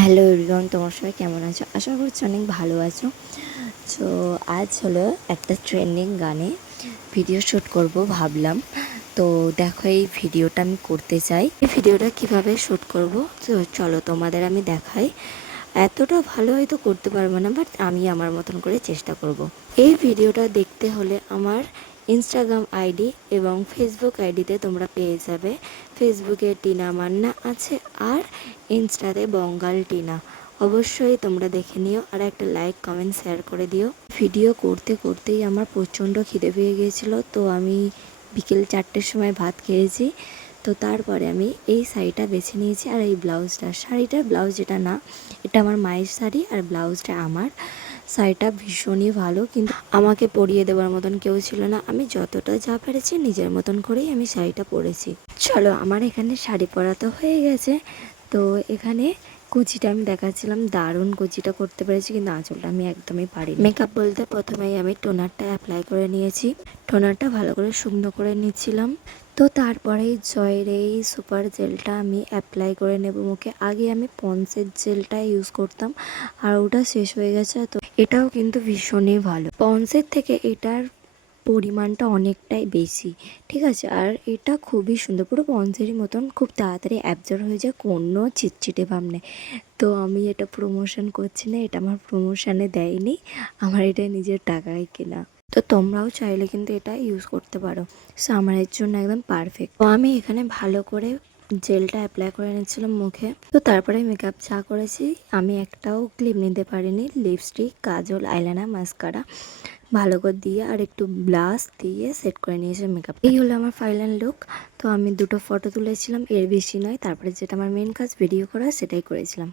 Hello everyone, তোমার সবাই কেমন আছো? আশা করছি অনেক ভালো আছো। তো আজ হলো একটা ট্রেন্ডিং গানে ভিডিও শ্যুট করব ভাবলাম। তো দেখো, এই ভিডিওটা আমি করতে চাই। এই ভিডিওটা কিভাবে শ্যুট করব তো চলো তোমাদের আমি দেখাই। এতটা ভালো হয়তো করতে পারবো না, বাট আমি আমার মতন করে চেষ্টা করব। এই ভিডিওটা দেখতে হলে আমার ইনস্টাগ্রাম আইডি এবং ফেসবুক আইডিতে তোমরা পেয়ে যাবে। ফেসবুকে টিনা মান্না আছে আর ইনস্টাতে বঙ্গাল টিনা। অবশ্যই তোমরা দেখে নিও আর একটা লাইক কমেন্ট শেয়ার করে দিও। ভিডিও করতে করতেই আমার প্রচণ্ড খিদে পেয়ে গিয়েছিলো, তো আমি বিকেল 4টের সময় ভাত খেয়েছি। তো তারপরে আমি এই শাড়িটা বেছে নিয়েছি আর এই ব্লাউজটা, শাড়িটার ব্লাউজ যেটা না, এটা আমার মায়ের শাড়ি আর ব্লাউজটা আমার। শাড়িটা ভীষণই ভালো, কিন্তু আমাকে পরিয়ে দেওয়ার মতন কেউ ছিল না। আমি যতটা যা পেরেছি নিজের মতন করেই আমি শাড়িটা পরেছি। চলো, আমার এখানে শাড়ি পরা তো হয়ে গেছে। তো এখানে কুচিটা আমি দেখাচ্ছিলাম, দারুণ কুচিটা করতে পেরেছি, কিন্তু আঁচলটা আমি একদমই পারি। মেকআপ বলতে প্রথমেই আমি টোনারটা অ্যাপ্লাই করে নিয়েছি। টোনারটা ভালো করে শুকনো করে নিচ্ছিলাম। তো তারপরেই জয়ের এই সুপার জেলটা আমি অ্যাপ্লাই করে নেব মুখে। আগে আমি পন্সের জেলটা ইউজ করতাম আর ওটা শেষ হয়ে গেছে। তো এটাও কিন্তু ভীষণই ভালো, পন্সের থেকে এটার পরিমাণটা অনেকটাই বেশি, ঠিক আছে। আর এটা খুবই সুন্দর, পুরো পন্সেরই মতন খুব তাড়াতাড়ি অ্যাবজর্ব হয়ে যায়, কোনো চিটচিটে ভাব নেই। তো আমি এটা প্রমোশন করছি না, এটা আমার প্রমোশনে দেয়নি, আমার এটা নিজের টাকায় কেনা। তো তোমরাও চাইলে কিন্তু এটা ইউজ করতে পারো। সো আমার এর জন্য একদম পারফেক্ট। তো আমি এখানে ভালো করে জেলটা অ্যাপ্লাই করে নিচ্ছিলাম মুখে। তো তারপরে মেকআপ যা করেছি, আমি একটাও ক্লিপ নিতে পারিনি। লিপস্টিক, কাজল, আইলাইনার, মাস্কারা ভালো করে দিয়ে আর একটু ব্লাশ দিয়ে সেট করে নিয়েছি মেকআপ। এই হলো আমার ফাইনাল লুক। তো আমি দুটো ফটো তুলেছিলাম, এর বেশি নয়। তারপরে যেটা আমার মেন কাজ ভিডিও করা, সেটাই করেছিলাম।